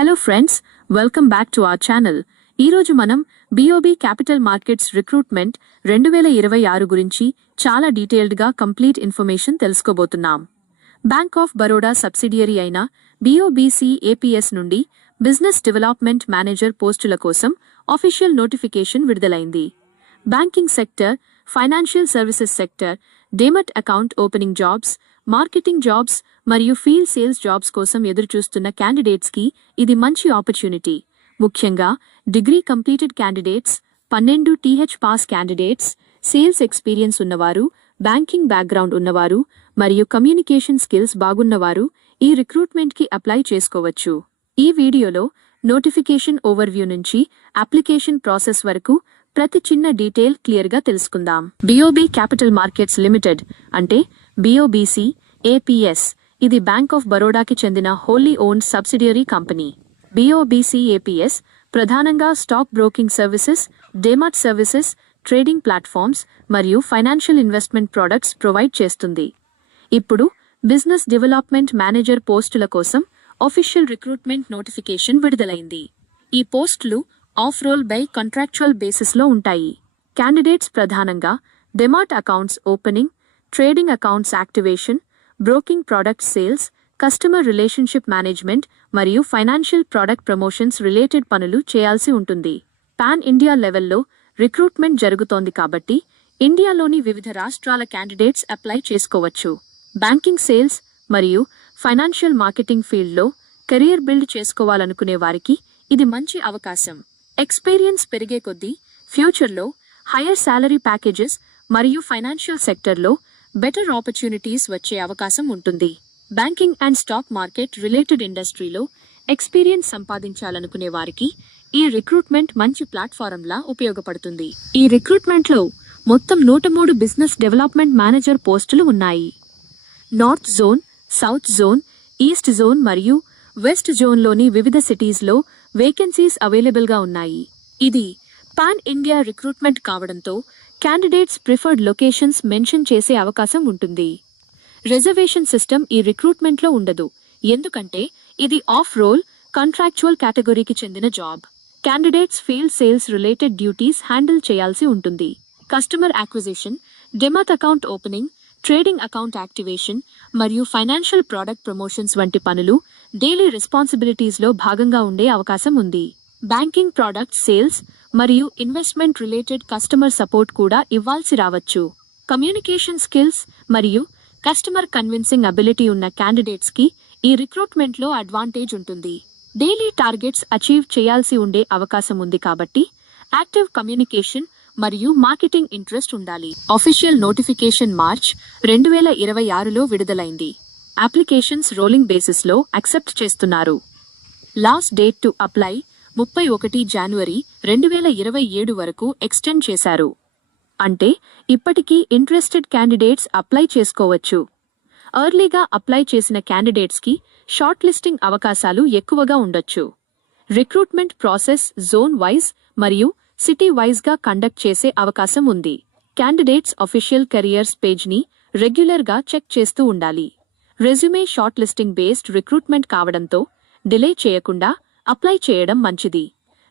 Hello friends, welcome back to our channel. ఈరోజు మనం BOB capital markets recruitment 2026 గురించి చాలా డీటెయిల్డ్గా కంప్లీట్ ఇన్ఫర్మేషన్ తెలుసుకోబోతున్నాం. బ్యాంక్ ఆఫ్ బరోడా సబ్సిడియరీ అయిన బిఓబిసి ఏపీఎస్ నుండి బిజినెస్ డెవలప్మెంట్ మేనేజర్ పోస్టుల కోసం ఆఫీషియల్ నోటిఫికేషన్ విడుదలైంది. Banking sector, financial services sector, demat account opening jobs, marketing jobs మరియు ఫీల్డ్ సేల్స్ జాబ్స్ కోసం ఎదురుచూస్తున్న క్యాండిడేట్స్కి ఇది మంచి ఆపర్చునిటీ. ముఖ్యంగా డిగ్రీ కంప్లీటెడ్ క్యాండిడేట్స్, 12 టీహెచ్ పాస్ క్యాండిడేట్స్, సేల్స్ ఎక్స్పీరియన్స్ ఉన్నవారు, బ్యాంకింగ్ బ్యాక్గ్రౌండ్ ఉన్నవారు మరియు కమ్యూనికేషన్ స్కిల్స్ బాగున్నవారు ఈ రిక్రూట్మెంట్కి అప్లై చేసుకోవచ్చు. ఈ వీడియోలో నోటిఫికేషన్ ఓవర్వ్యూ నుంచి అప్లికేషన్ ప్రాసెస్ వరకు ప్రతి చిన్న డీటెయిల్ క్లియర్గా తెలుసుకుందాం. బిఓబి క్యాపిటల్ మార్కెట్స్ లిమిటెడ్ అంటే బిఓబిసి ఏపీఎస్ ఇది బ్యాంక్ ఆఫ్ బరోడాకి చెందిన wholly owned subsidiary company. BOBC APS ప్రధానంగా stock broking services, demat services, trading platforms మరియు ఫైనాన్షియల్ ఇన్వెస్ట్మెంట్ ప్రొడక్ట్స్ ప్రొవైడ్ చేస్తుంది. ఇప్పుడు బిజినెస్ డెవలప్మెంట్ మేనేజర్ పోస్టుల కోసం ఆఫీషియల్ రిక్రూట్మెంట్ నోటిఫికేషన్ విడుదలైంది. ఈ పోస్టులు ఆఫ్ రోల్ బై కాంట్రాక్చువల్ బేసిస్లో ఉంటాయి. క్యాండిడేట్స్ ప్రధానంగా demat accounts opening, trading accounts activation, broking product sales, customer relationship management మరియు ఫైనాన్షియల్ ప్రొడక్ట్ ప్రమోషన్స్ రిలేటెడ్ పనులు చేయాల్సి ఉంటుంది. పాన్ ఇండియా లెవెల్లో రిక్రూట్మెంట్ జరుగుతోంది కాబట్టి ఇండియాలోని వివిధ రాష్ట్రాల క్యాండిడేట్స్ అప్లై చేసుకోవచ్చు. బ్యాంకింగ్, సేల్స్ మరియు ఫైనాన్షియల్ మార్కెటింగ్ ఫీల్డ్లో కెరీర్ బిల్డ్ చేసుకోవాలనుకునే వారికి ఇది మంచి అవకాశం. ఎక్స్పీరియన్స్ పెరిగే కొద్దీ ఫ్యూచర్లో హయ్యర్ శాలరీ ప్యాకేజెస్ మరియు ఫైనాన్షియల్ సెక్టర్లో బెటర్ ఆపర్చునిటీస్ వచ్చే అవకాశం ఉంటుంది. Banking and stock market related ఇండస్ట్రీలో ఎక్స్పీరియన్స్ సంపాదించాలనుకునే వారికి ఈ రిక్రూట్మెంట్ మంచి ప్లాట్ఫారంలా ఉపయోగపడుతుంది. ఈ రిక్రూట్మెంట్లో మొత్తం 103 బిజినెస్ డెవలప్మెంట్ మేనేజర్ పోస్టులు ఉన్నాయి. North zone, south zone, east zone మరియు వెస్ట్ జోన్లోని వివిధ సిటీస్లో వేకెన్సీస్ అవైలబుల్గా ఉన్నాయి. ఇది పాన్ ఇండియా రిక్రూట్మెంట్ కావడంతో క్యాండిడేట్స్ ప్రిఫర్డ్ లొకేషన్స్ మెన్షన్ చేసే అవకాశం ఉంటుంది. రిజర్వేషన్ సిస్టమ్ ఈ రిక్రూట్మెంట్లో ఉండదు, ఎందుకంటే ఇది ఆఫ్ రోల్ కాంట్రాక్చువల్ కేటగిరీకి చెందిన job. Candidates field sales related duties handle చేయాల్సి ఉంటుంది. Customer acquisition, demat account opening, trading account activation మరియు ఫైనాన్షియల్ ప్రోడక్ట్ ప్రమోషన్స్ వంటి పనులు డైలీ రెస్పాన్సిబిలిటీస్లో భాగంగా ఉండే అవకాశం ఉంది. బ్యాంకింగ్ ప్రోడక్ట్ సేల్స్ మరియు ఇన్వెస్ట్మెంట్ రిలేటెడ్ కస్టమర్ సపోర్ట్ కూడా ఇవ్వాల్సి రావచ్చు. కమ్యూనికేషన్ స్కిల్స్ మరియు కస్టమర్ కన్విన్సింగ్ అబిలిటీ ఉన్న క్యాండిడేట్స్కి ఈ రిక్రూట్మెంట్లో అడ్వాంటేజ్ ఉంటుంది. డైలీ టార్గెట్స్ అచీవ్ చేయాల్సి ఉండే అవకాశం ఉంది కాబట్టి యాక్టివ్ కమ్యూనికేషన్ మరియు మార్కెటింగ్ ఇంట్రెస్ట్ ఉండాలి. ఆఫీషియల్ నోటిఫికేషన్ మార్చ్ 2026లో విడుదలైంది. అప్లికేషన్స్ రోలింగ్ బేసిస్లో యాక్సెప్ట్ చేస్తున్నారు. లాస్ట్ డేట్ టు అప్లై 31 జనవరి 2027 వరకు ఎక్స్టెండ్ చేశారు. అంటే ఇప్పటికీ ఇంట్రెస్టెడ్ క్యాండిడేట్స్ అప్లై చేసుకోవచ్చు. ఎర్లీగా అప్లై చేసిన క్యాండిడేట్స్కి షార్ట్ లిస్టింగ్ అవకాశాలు ఎక్కువగా ఉండొచ్చు. రిక్రూట్మెంట్ ప్రాసెస్ జోన్ వైజ్ మరియు సిటీ వైజ్గా కండక్ట్ చేసే అవకాశం ఉంది. క్యాండిడేట్స్ అఫీషియల్ కెరియర్స్ పేజ్ని రెగ్యులర్గా చెక్ చేస్తూ ఉండాలి. Resume short listing based recruitment కావడంతో డిలే చేయకుండా అప్లై చేయడం మంచిది.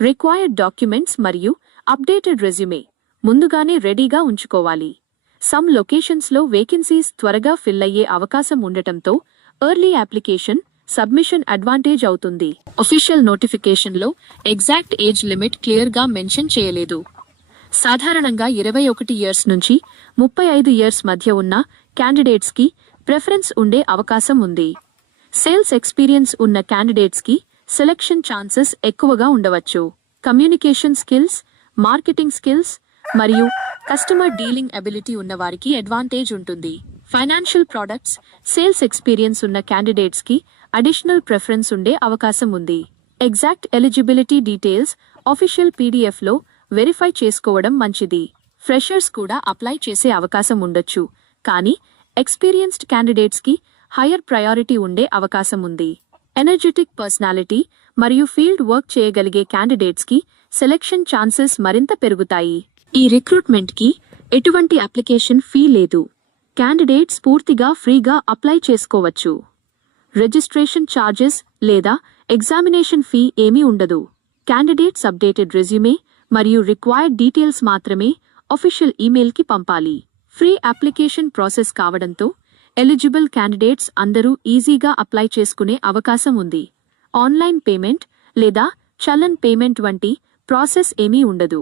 రిక్వైర్డ్ డాక్యుమెంట్స్ మరియు అప్డేటెడ్ రెజ్యూమే ముందుగానే రెడీగా ఉంచుకోవాలి. సమ్ లొకేషన్స్లో వేకెన్సీస్ త్వరగా ఫిల్ అయ్యే అవకాశం ఉండటంతో ఎర్లీ అప్లికేషన్ సబ్మిషన్ అడ్వాంటేజ్ అవుతుంది. అఫీషియల్ నోటిఫికేషన్లో ఎగ్జాక్ట్ ఏజ్ లిమిట్ క్లియర్గా మెన్షన్ చేయలేదు. సాధారణంగా 21 ఇయర్స్ నుంచి 35 ఇయర్స్ మధ్య ఉన్న క్యాండిడేట్స్కి ప్రిఫరెన్స్ ఉండే అవకాశం ఉంది. సేల్స్ ఎక్స్పీరియన్స్ ఉన్న క్యాండిడేట్స్కి సెలెక్షన్ ఛాన్సెస్ ఎక్కువగా ఉండవచ్చు. కమ్యూనికేషన్ స్కిల్స్, మార్కెటింగ్ స్కిల్స్ మరియు కస్టమర్ డీలింగ్ అబిలిటీ ఉన్నవారికి అడ్వాంటేజ్ ఉంటుంది. ఫైనాన్షియల్ ప్రొడక్ట్స్ సేల్స్ ఎక్స్పీరియన్స్ ఉన్న క్యాండిడేట్స్కి అడిషనల్ ప్రిఫరెన్స్ ఉండే అవకాశం ఉంది. ఎగ్జాక్ట్ ఎలిజిబిలిటీ డీటెయిల్స్ ఆఫీషియల్ పీడీఎఫ్లో వెరిఫై చేసుకోవడం మంచిది. ఫ్రెషర్స్ కూడా అప్లై చేసే అవకాశం ఉండొచ్చు, కానీ ఎక్స్పీరియన్స్డ్ క్యాండిడేట్స్కి హయ్యర్ ప్రయారిటీ ఉండే అవకాశం ఉంది. ఎనర్జెటిక్ పర్సనాలిటీ మరియు ఫీల్డ్ వర్క్ చేయగలిగే క్యాండిడేట్స్కి సెలెక్షన్ ఛాన్సెస్ మరింత పెరుగుతాయి. ఈ రిక్రూట్మెంట్కి ఎటువంటి అప్లికేషన్ ఫీ లేదు. క్యాండిడేట్స్ పూర్తిగా ఫ్రీగా అప్లై చేసుకోవచ్చు. రిజిస్ట్రేషన్ ఛార్జెస్ లేదా ఎగ్జామినేషన్ ఫీ ఏమీ ఉండదు. క్యాండిడేట్స్ అప్డేటెడ్ రెజ్యూమే మరియు రిక్వైర్డ్ డీటెయిల్స్ మాత్రమే ఆఫీషియల్ ఈమెయిల్కి పంపాలి. ఫ్రీ అప్లికేషన్ ప్రాసెస్ కావడంతో ఎలిజిబుల్ క్యాండిడేట్స్ అందరూ ఈజీగా అప్లై చేసుకునే అవకాశం ఉంది. ఆన్లైన్ పేమెంట్ లేదా చలన్ పేమెంట్ వంటి ప్రాసెస్ ఏమీ ఉండదు.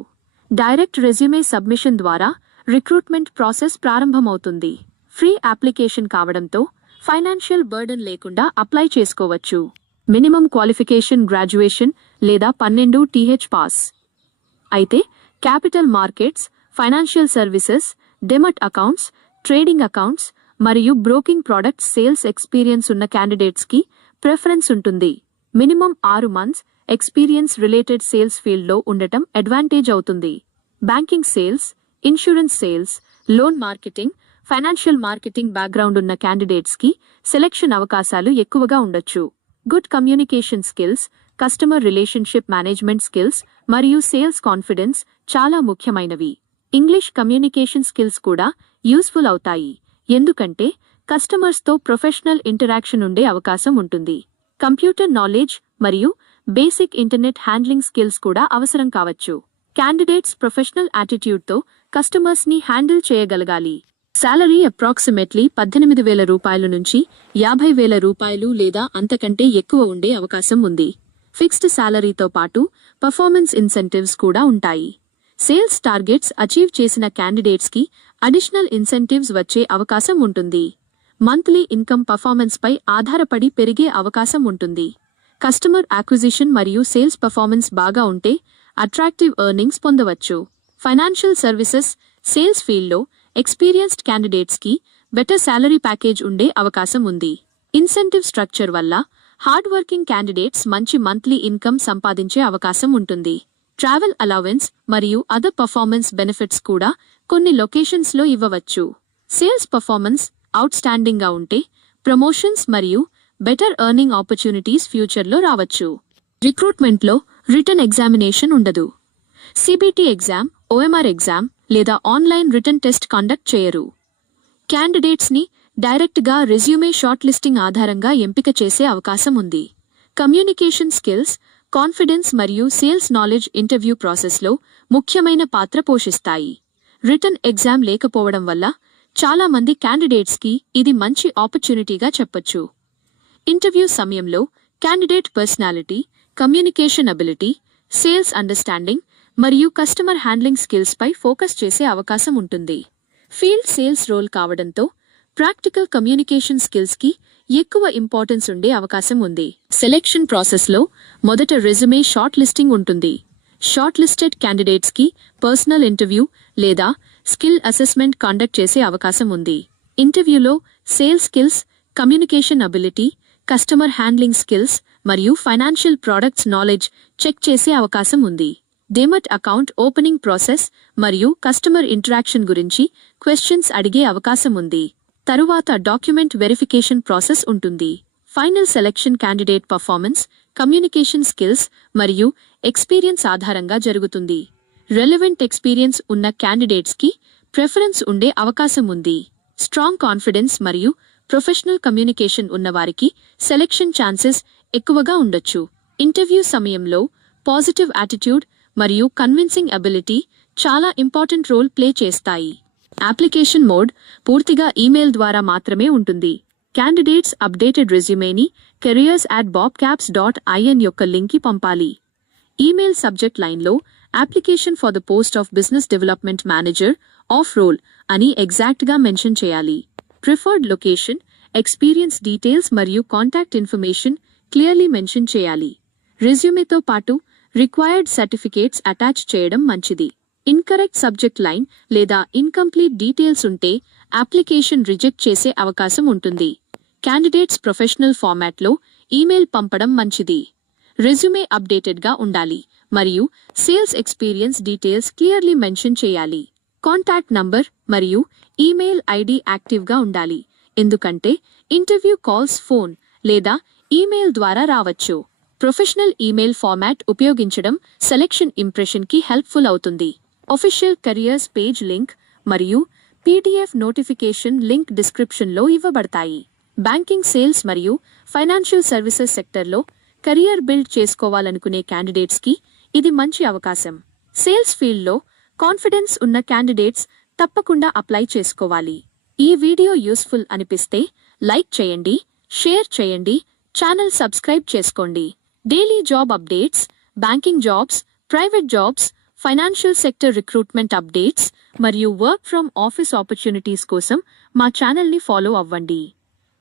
డైరెక్ట్ రెజ్యూమే సబ్మిషన్ ద్వారా రిక్రూట్మెంట్ ప్రాసెస్ ప్రారంభమవుతుంది. ఫ్రీ అప్లికేషన్ కావడంతో ఫైనాన్షియల్ బర్డెన్ లేకుండా అప్లై చేసుకోవచ్చు. మినిమం క్వాలిఫికేషన్ గ్రాడ్యుయేషన్ లేదా 12 th పాస్. అయితే capital markets, financial services, demat accounts, trading accounts మరియు బ్రోకింగ్ ప్రొడక్ట్స్ సేల్స్ ఎక్స్పీరియన్స్ ఉన్న క్యాండిడేట్స్కి ప్రిఫరెన్స్ ఉంటుంది. Minimum 6 months experience related sales ఫీల్డ్లో ఉండటం అడ్వాంటేజ్ అవుతుంది. Banking sales, insurance sales, loan marketing, financial marketing background ఉన్న క్యాండిడేట్స్కి సెలెక్షన్ అవకాశాలు ఎక్కువగా ఉండొచ్చు. Good communication skills, customer relationship management skills మరియు సేల్స్ కాన్ఫిడెన్స్ చాలా ముఖ్యమైనవి. ఇంగ్లీష్ కమ్యూనికేషన్ స్కిల్స్ కూడా యూస్ఫుల్ అవుతాయి, ఎందుకంటే కస్టమర్స్తో ప్రొఫెషనల్ ఇంటరాక్షన్ ఉండే అవకాశం ఉంటుంది. కంప్యూటర్ నాలెడ్జ్ మరియు బేసిక్ ఇంటర్నెట్ హ్యాండ్లింగ్ స్కిల్స్ కూడా అవసరం కావచ్చు. క్యాండిడేట్స్ ప్రొఫెషనల్ యాటిట్యూడ్తో కస్టమర్స్ని హ్యాండిల్ చేయగలగాలి. శాలరీ అప్రాక్సిమేట్లీ 18,000 రూపాయలు నుంచి 50,000 రూపాయలు లేదా అంతకంటే ఎక్కువ ఉండే అవకాశం ఉంది. ఫిక్స్డ్ శాలరీతో పాటు పర్ఫార్మెన్స్ ఇన్సెంటివ్స్ కూడా ఉంటాయి. సేల్స్ టార్గెట్స్ అచీవ్ చేసిన క్యాండిడేట్స్కి అడిషనల్ ఇన్సెంటివ్స్ వచ్చే అవకాశం ఉంటుంది. మంత్లీ ఇన్కమ్ పర్ఫార్మెన్స్పై ఆధారపడి పెరిగే అవకాశం ఉంటుంది. కస్టమర్ అక్విజిషన్ మరియు సేల్స్ పర్ఫార్మెన్స్ బాగా ఉంటే అట్రాక్టివ్ ఎర్నింగ్స్ పొందవచ్చు. ఫైనాన్షియల్ సర్వీసెస్, సేల్స్ ఫీల్డ్లో ఎక్స్పీరియన్స్డ్ క్యాండిడేట్స్కి బెటర్ శాలరీ ప్యాకేజ్ ఉండే అవకాశం ఉంది. ఇన్సెంటివ్ స్ట్రక్చర్ వల్ల హార్డ్ వర్కింగ్ క్యాండిడేట్స్ మంచి మంత్లీ ఇన్కమ్ సంపాదించే అవకాశం ఉంటుంది. ట్రావెల్ అలవెన్స్ మరియు అదర్ పర్ఫార్మెన్స్ బెనిఫిట్స్ కూడా కొన్ని లొకేషన్స్లో ఇవ్వవచ్చు. సేల్స్ పర్ఫార్మెన్స్ అవుట్స్టాండింగ్గా ఉంటే ప్రమోషన్స్ మరియు బెటర్ ఎర్నింగ్ ఆపర్చునిటీస్ ఫ్యూచర్లో రావచ్చు. రిక్రూట్మెంట్లో రిటన్ ఎగ్జామినేషన్ ఉండదు. సిబిటి ఎగ్జామ్, ఓఎంఆర్ ఎగ్జామ్ లేదా ఆన్లైన్ రిటన్ టెస్ట్ కండక్ట్ చేయరు. క్యాండిడేట్స్ని డైరెక్ట్గా రెజ్యూమే షార్ట్ లిస్టింగ్ ఆధారంగా ఎంపిక చేసే అవకాశం ఉంది. కమ్యూనికేషన్ స్కిల్స్, కాన్ఫిడెన్స్ మరియు సేల్స్ నాలెడ్జ్ ఇంటర్వ్యూ ప్రాసెస్లో ముఖ్యమైన పాత్ర పోషిస్తాయి. రిటన్ ఎగ్జామ్ లేకపోవడం వల్ల చాలా మంది క్యాండిడేట్స్కి ఇది మంచి ఆపర్చునిటీగా చెప్పొచ్చు. ఇంటర్వ్యూ సమయంలో candidate personality, communication ability, sales understanding మరియు కస్టమర్ హ్యాండ్లింగ్ స్కిల్స్పై ఫోకస్ చేసే అవకాశం ఉంటుంది. ఫీల్డ్ సేల్స్ రోల్ కావడంతో ప్రాక్టికల్ కమ్యూనికేషన్ స్కిల్స్కి ఎక్కువ ఇంపార్టెన్స్ ఉండే అవకాశం ఉంది. సెలెక్షన్ ప్రాసెస్లో మొదట రెజ్యూమే షార్ట్ లిస్టింగ్ ఉంటుంది. షార్ట్ లిస్టెడ్ క్యాండిడేట్స్కి పర్సనల్ ఇంటర్వ్యూ లేదా స్కిల్ అసెస్మెంట్ కండక్ట్ చేసే అవకాశం ఉంది. ఇంటర్వ్యూలో sales skills, communication ability, customer handling skills మరియు ఫైనాన్షియల్ ప్రొడక్ట్స్ నాలెడ్జ్ చెక్ చేసే అవకాశం ఉంది. డెమట్ అకౌంట్ ఓపెనింగ్ ప్రాసెస్ మరియు కస్టమర్ ఇంటరాక్షన్ గురించి క్వశ్చన్స్ అడిగే అవకాశం ఉంది. తరువాత డాక్యుమెంట్ వెరిఫికేషన్ ప్రాసెస్ ఉంటుంది. Final selection candidate performance, communication skills మరియు ఎక్స్పీరియన్స్ ఆధారంగా జరుగుతుంది. రెలెవెంట్ ఎక్స్పీరియన్స్ ఉన్న క్యాండిడేట్స్కి ప్రిఫరెన్స్ ఉండే అవకాశం ఉంది. స్ట్రాంగ్ కాన్ఫిడెన్స్ మరియు ప్రొఫెషనల్ కమ్యూనికేషన్ ఉన్నవారికి సెలెక్షన్ ఛాన్సెస్ ఎక్కువగా ఉండొచ్చు. ఇంటర్వ్యూ సమయంలో పాజిటివ్ యాటిట్యూడ్ మరియు కన్విన్సింగ్ అబిలిటీ చాలా ఇంపార్టెంట్ రోల్ ప్లే చేస్తాయి. అప్లికేషన్ మోడ్ పూర్తిగా ఈమెయిల్ ద్వారా మాత్రమే ఉంటుంది. క్యాండిడేట్స్ అప్డేటెడ్ రెజ్యూమేని careers@bobcaps.in యొక్క లింక్కి పంపాలి. ఈమెయిల్ సబ్జెక్ట్ లైన్లో application for the post of business development manager of role అని ఎగ్జాక్ట్గా మెన్షన్ చేయాలి. ప్రిఫర్డ్ లొకేషన్, ఎక్స్పీరియన్స్ డీటెయిల్స్ మరియు కాంటాక్ట్ ఇన్ఫర్మేషన్ క్లియర్లీ మెన్షన్ చేయాలి. రెజ్యూమేతో పాటు రిక్వైర్డ్ సర్టిఫికేట్స్ అటాచ్ చేయడం మంచిది. ఇన్కరెక్ట్ సబ్జెక్ట్ లైన్ లేదా ఇన్కంప్లీట్ డీటెయిల్స్ ఉంటే అప్లికేషన్ రిజెక్ట్ చేసే అవకాశం ఉంటుంది. క్యాండిడేట్స్ ప్రొఫెషనల్ ఫార్మాట్లో ఈమెయిల్ పంపడం మంచిది. రెజ్యూమే అప్డేటెడ్గా ఉండాలి మరియు sales experience details clearly mention చేయాలి. కాంటాక్ట్ నంబర్ మరియు ఈమెయిల్ ఐడి యాక్టివ్గా ఉండాలి, ఎందుకంటే ఇంటర్వ్యూ కాల్స్ ఫోన్ లేదా ఈమెయిల్ ద్వారా రావచ్చు. ప్రొఫెషనల్ ఈమెయిల్ ఫార్మాట్ ఉపయోగించడం సెలెక్షన్ ఇంప్రెషన్కి హెల్ప్ఫుల్ అవుతుంది. ఆఫీషియల్ కెరియర్స్ పేజ్ లింక్ మరియు పీడీఎఫ్ నోటిఫికేషన్ లింక్ డిస్క్రిప్షన్లో ఇవ్వబడతాయి. బ్యాంకింగ్, సేల్స్ మరియు ఫైనాన్షియల్ సర్వీసెస్ సెక్టర్లో కెరియర్ బిల్డ్ చేసుకోవాలనుకునే క్యాండిడేట్స్కి ఇది మంచి అవకాశం. సేల్స్ ఫీల్డ్లో కాన్ఫిడెన్స్ ఉన్న క్యాండిడేట్స్ తప్పకుండా అప్లై చేసుకోవాలి. ఈ వీడియో యూస్ఫుల్ అనిపిస్తే లైక్ చేయండి, షేర్ చేయండి, ఛానల్ సబ్స్క్రైబ్ చేసుకోండి. Daily job updates, banking jobs, private jobs, financial sector recruitment updates మరియు వర్క్ ఫ్రమ్ ఆఫీస్ ఆపర్చునిటీస్ కోసం మా ఛానల్ని ఫాలో అవ్వండి.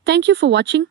Thank you for watching.